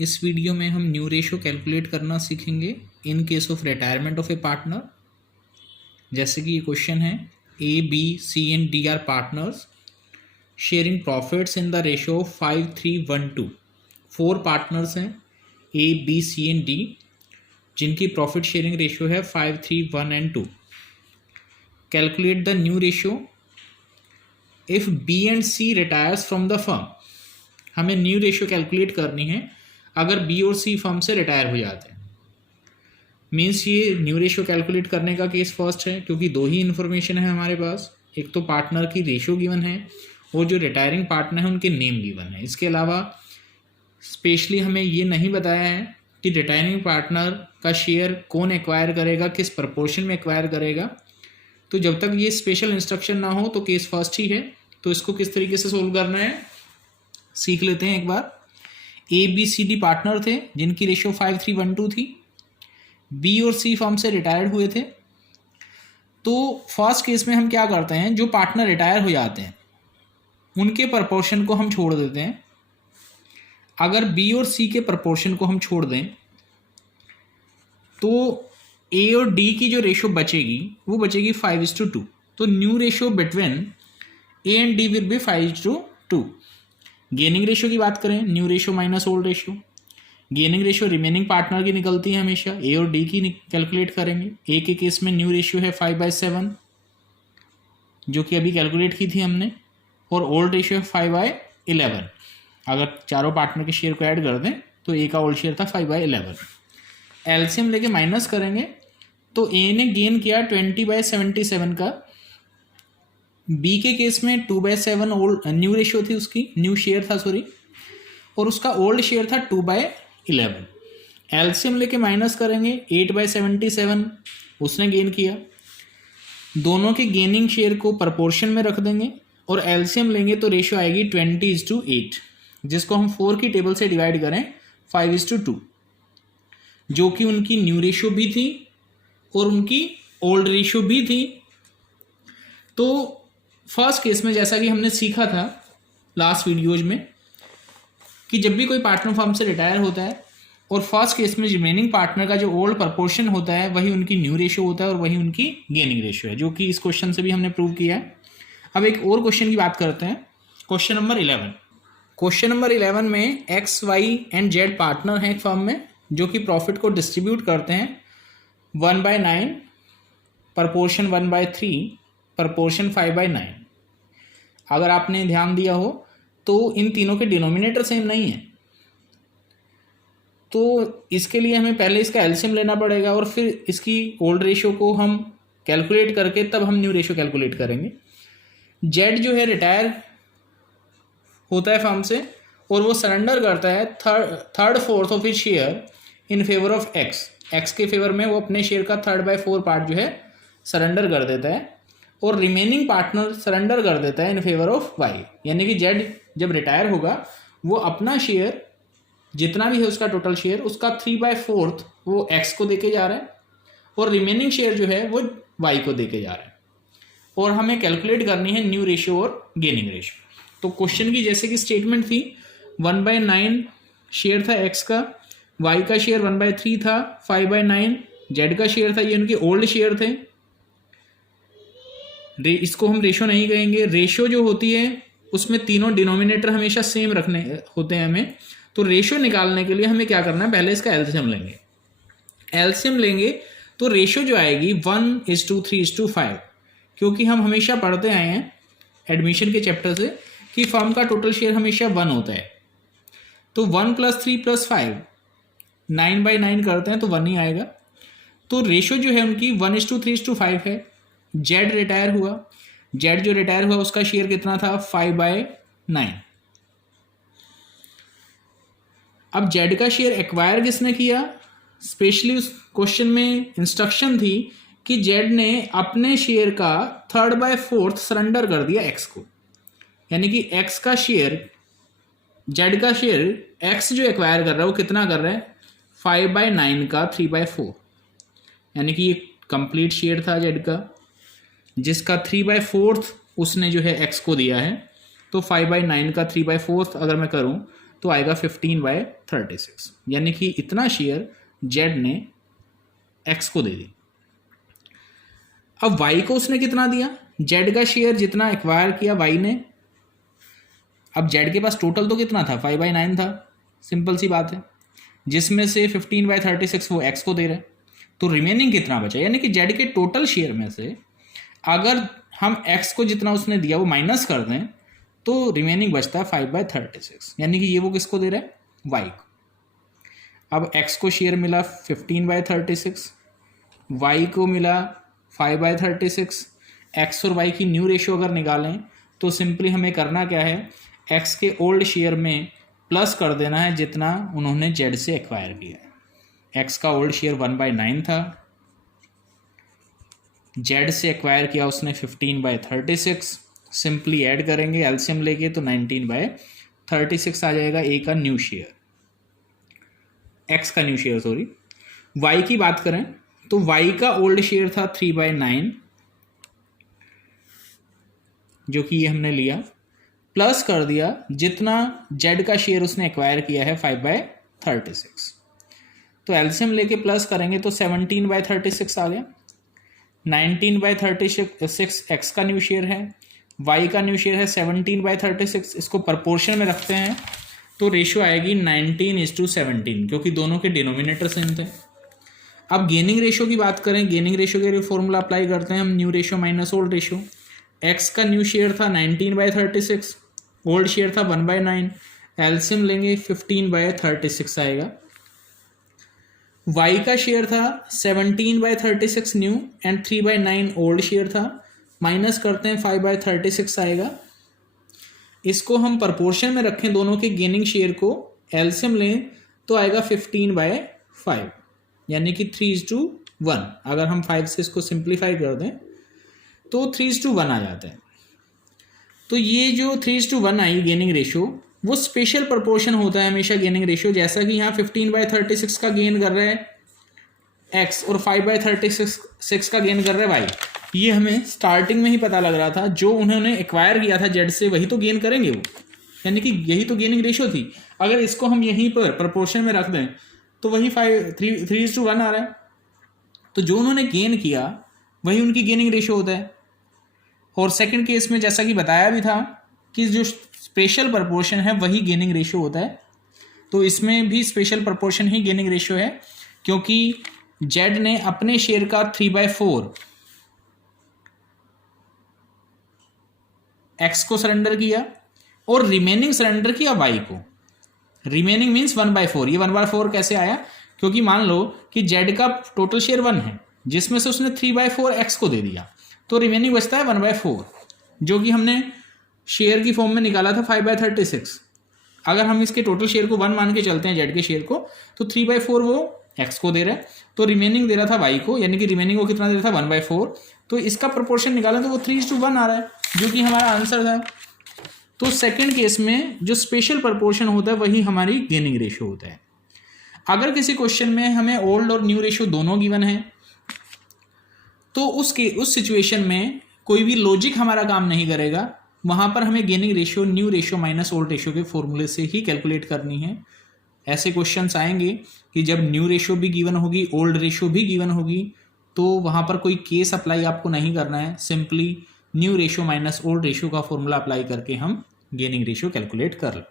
इस वीडियो में हम न्यू रेशो कैलकुलेट करना सीखेंगे in case of retirement of a partner. जैसे कि ये क्वेश्चन है, A B C and D are partners sharing profits in the ratio of 5-3-1-2। 4 partners हैं A B C and D, जिनकी प्रॉफिट शेयरिंग रेशियो है 5-3-1-2। Calculate the new ratio if B and C retires from the firm. हमें new ratio calculate करनी है अगर B और सी firm से retire हो जाते हैं। मीन्स ये न्यू रेशियो कैलकुलेट करने का केस फर्स्ट है, क्योंकि 2 ही इन्फॉर्मेशन है हमारे पास। एक तो पार्टनर की रेशियो गिवन है और जो रिटायरिंग पार्टनर है उनके नेम गिवन है। इसके अलावा स्पेशली हमें ये नहीं बताया है कि रिटायरिंग पार्टनर का शेयर कौन एक्वायर करेगा, किस प्रपोर्शन में एक्वायर करेगा। तो जब तक ये स्पेशल इंस्ट्रक्शन ना हो तो केस फर्स्ट ही है। तो इसको किस तरीके से सोल्व करना है सीख लेते हैं एक बार। A B C D partner थे जिनकी रेशियो 5-3-1-2 थी। बी और सी फर्म से रिटायर्ड हुए थे। तो फर्स्ट केस में हम क्या करते हैं, जो पार्टनर रिटायर हो जाते हैं उनके प्रपोर्शन को हम छोड़ देते हैं। अगर बी और सी के प्रपोर्शन को हम छोड़ दें तो ए और डी की जो रेशो बचेगी वो बचेगी 5:2। तो new ratio between A and D will be 5:2। Gaining ratio की बात करें, new ratio minus old ratio. Gaining ratio remaining partner की निकलती है हमेशा, ए और डी की कैलकुलेट करेंगे। ए के केस में न्यू रेशो है 5/7 जो कि अभी कैलकुलेट की थी हमने, और ओल्ड रेशो है 5/11। अगर चारों पार्टनर के शेयर को ऐड कर दें तो ए का ओल्ड शेयर था 5/11। एलसीएम लेके माइनस करेंगे तो ए ने गेन किया 20/77 का। बी के केस में 2/7 ओल्ड न्यू रेशियो थी, उसकी न्यू शेयर था सॉरी, और उसका ओल्ड शेयर था 2/11। एलसीएम लेके माइनस करेंगे 8/77 उसने गेन किया। दोनों के गेनिंग शेयर को प्रपोर्शन में रख देंगे और एलसीएम लेंगे तो रेशियो आएगी 20:8, जिसको हम 4 की टेबल से डिवाइड करें 5:2, जो कि उनकी न्यू रेशियो भी थी और उनकी ओल्ड रेशियो भी थी। तो फर्स्ट केस में जैसा कि हमने सीखा था लास्ट वीडियोज में कि जब भी कोई पार्टनर फर्म से रिटायर होता है और फर्स्ट केस में रिमेनिंग पार्टनर का जो ओल्ड प्रपोर्शन होता है वही उनकी न्यू रेशियो होता है और वही उनकी गेनिंग रेशियो है, जो कि इस क्वेश्चन से भी हमने प्रूव किया है। अब एक और क्वेश्चन की बात करते हैं, क्वेश्चन नंबर 11। क्वेश्चन नंबर 11 में X Y and Z partner हैं एक फर्म में, जो कि प्रॉफिट को डिस्ट्रीब्यूट करते हैं 1/9, प्रपोर्शन 1/3, प्रपोर्शन 5/9। अगर आपने ध्यान दिया हो तो इन तीनों के डिनोमिनेटर सेम नहीं है, तो इसके लिए हमें पहले इसका एलसीएम लेना पड़ेगा और फिर इसकी ओल्ड रेशियो को हम कैलकुलेट करके तब हम न्यू रेशियो कैलकुलेट करेंगे। जेड जो है रिटायर होता है फर्म से और वो सरेंडर करता है 3/4 of his share in favour of x. X के फेवर में वो अपने शेयर का 3/4 पार्ट जो है सरेंडर कर देता है और रिमेनिंग पार्टनर सरेंडर कर देता है इन फेवर ऑफ वाई। यानी कि जेड जब रिटायर होगा वो अपना शेयर जितना भी है उसका टोटल शेयर, उसका 3/4 वो एक्स को देके जा रहा है और रिमेनिंग शेयर जो है वो वाई को देके जा रहा है। और हमें कैलकुलेट करनी है न्यू रेशियो और गेनिंग रेशियो। तो क्वेश्चन की जैसे कि स्टेटमेंट थी, 1/9 शेयर था एक्स का, वाई का शेयर 1/3 था, 5/9 जेड का शेयर था, ये उनके ओल्ड शेयर थे। इसको हम रेशियो नहीं कहेंगे। रेशियो जो होती है उसमें तीनों डिनोमिनेटर हमेशा सेम रखने होते हैं हमें। तो रेशियो निकालने के लिए हमें क्या करना है, पहले इसका एलसीएम लेंगे। एलसीएम लेंगे तो रेशियो जो आएगी 1:3:5, क्योंकि हम हमेशा पढ़ते आए हैं एडमिशन के चैप्टर से कि फर्म का टोटल शेयर हमेशा 1 होता है। तो 1 + 3 + 5 9/9 करते हैं तो 1 ही आएगा। तो रेशियो जो है उनकी 1:3:5 है। जेड रिटायर हुआ, जेड जो रिटायर हुआ उसका शेयर कितना था 5/9। अब जेड का शेयर एक्वायर किसने किया, स्पेशली उस क्वेश्चन में इंस्ट्रक्शन थी कि जेड ने अपने शेयर का 3/4 सरेंडर कर दिया एक्स को। यानी कि एक्स का शेयर, जेड का शेयर एक्स जो एक्वायर कर रहा है वो कितना कर रहा है 5/9 का 3/4। यानी कि ये कंप्लीट शेयर था जेड का, जिसका 3/4 उसने जो है एक्स को दिया है। तो 5/9 का 3/4 अगर मैं करूं तो आएगा 15/36, यानी कि इतना शेयर जेड ने एक्स को दे दी। अब वाई को उसने कितना दिया, जेड का शेयर जितना एक्वायर किया वाई ने, अब जेड के पास टोटल तो कितना था 5/9 था, सिंपल सी बात है, जिसमें से 15/36 वो एक्स को दे रहे, तो रिमेनिंग कितना बचा, यानी कि जेड के टोटल शेयर में से अगर हम एक्स को जितना उसने दिया वो माइनस कर दें तो रिमेनिंग बचता है 5/36, यानी कि ये वो किसको दे रहा है, वाई को। अब एक्स को शेयर मिला 15/36, वाई को मिला 5/36। एक्स और वाई की न्यू रेशियो अगर निकालें तो सिंपली हमें करना क्या है, एक्स के ओल्ड शेयर में प्लस कर देना है जितना उन्होंने जेड से एक्वायर किया है। एक्स का ओल्ड शेयर 1/9 था, जेड से एक्वायर किया उसने 15/36, सिंपली ऐड करेंगे एलसीएम लेके तो 19/36 आ जाएगा ए का न्यू शेयर, एक्स का न्यू शेयर सॉरी। वाई की बात करें तो वाई का ओल्ड शेयर था 3/9, जो कि ये हमने लिया, प्लस कर दिया जितना जेड का शेयर उसने एक्वायर किया है 5/36, तो एलसीएम लेके प्लस करेंगे तो 17/36 आ गया। 19/36 एक्स का न्यू शेयर है, वाई का न्यू शेयर है 17/36, इसको प्रपोर्शन में रखते हैं तो रेशियो आएगी 19:17, क्योंकि दोनों के डिनोमिनेटर सेम थे। अब गेनिंग रेशियो की बात करें, गेनिंग रेशियो के लिए फॉर्मूला अप्लाई करते हैं हम, new ratio minus old ratio. X का न्यू शेयर था 19/36, ओल्ड शेयर था 1/9, एलसीएम लेंगे 15/36 आएगा। वाई का शेयर था 17/36 न्यू एंड 3/9 ओल्ड शेयर था, माइनस करते हैं 5/36 आएगा। इसको हम प्रपोर्शन में रखें दोनों के गेनिंग शेयर को, एलसीएम लें तो आएगा 15/5, यानी कि 3:1। अगर हम 5 से इसको सिंप्लीफाई कर दें तो 3:1 आ जाता है। तो ये जो 3:1 आई गेनिंग रेशियो, वो स्पेशल प्रपोर्शन होता है हमेशा गेनिंग रेशियो, जैसा कि यहाँ 15/36 का गेन कर रहा है एक्स और 5/36 का गेन कर रहा है वाई। ये हमें स्टार्टिंग में ही पता लग रहा था, जो उन्होंने एक्वायर किया था जेड से वही तो गेन करेंगे वो, यानी कि यही तो गेनिंग रेशियो थी। अगर इसको हम यहीं पर प्रपोर्शन में रख दें तो वही 3:1 आ रहा है, तो जो उन्होंने गेन किया वही उनकी गेनिंग रेशियो होता है। और सेकंड केस में जैसा कि बताया भी था कि जो स्पेशल प्रपोर्शन है वही गेनिंग रेशियो होता है, तो इसमें भी स्पेशल प्रपोर्शन ही गेनिंग रेशियो है, क्योंकि जेड ने अपने शेयर का 3/4 एक्स को सरेंडर किया और रिमेनिंग सरेंडर किया वाई को। Remaining means 1/4। ये 1/4 कैसे आया, क्योंकि मान लो कि जेड का टोटल शेयर 1 है, जिसमें से उसने 3/4 एक्स को दे दिया, तो रिमेनिंग बचता है 1/4, जो कि हमने शेयर की फॉर्म में निकाला था 5/36। अगर हम इसके टोटल शेयर को 1 मान के चलते हैं जेड के शेयर को, तो 3/4 वो एक्स को दे रहा है, तो रिमेनिंग दे रहा था वाई को, यानी कि रिमेनिंग को कितना दे रहा था 1/4, तो इसका प्रोपोर्शन निकाला तो वो 3:1 आ रहा है, जो कि हमारा आंसर था। तो सेकंड केस में जो स्पेशल प्रपोर्शन होता है वही हमारी गेनिंग रेशियो होता है। अगर किसी क्वेश्चन में हमें ओल्ड और न्यू रेशियो दोनों गिवन है तो उस सिचुएशन में कोई भी लॉजिक हमारा काम नहीं करेगा, वहाँ पर हमें gaining ratio new ratio minus old ratio के फॉर्मूले से ही कैलकुलेट करनी है। ऐसे क्वेश्चंस आएंगे कि जब न्यू रेशियो भी गिवन होगी, ओल्ड रेशियो भी गिवन होगी, तो वहाँ पर कोई केस अप्लाई आपको नहीं करना है, simply new ratio minus old ratio का फॉर्मूला अप्लाई करके हम गेनिंग रेशियो कैलकुलेट कर लें।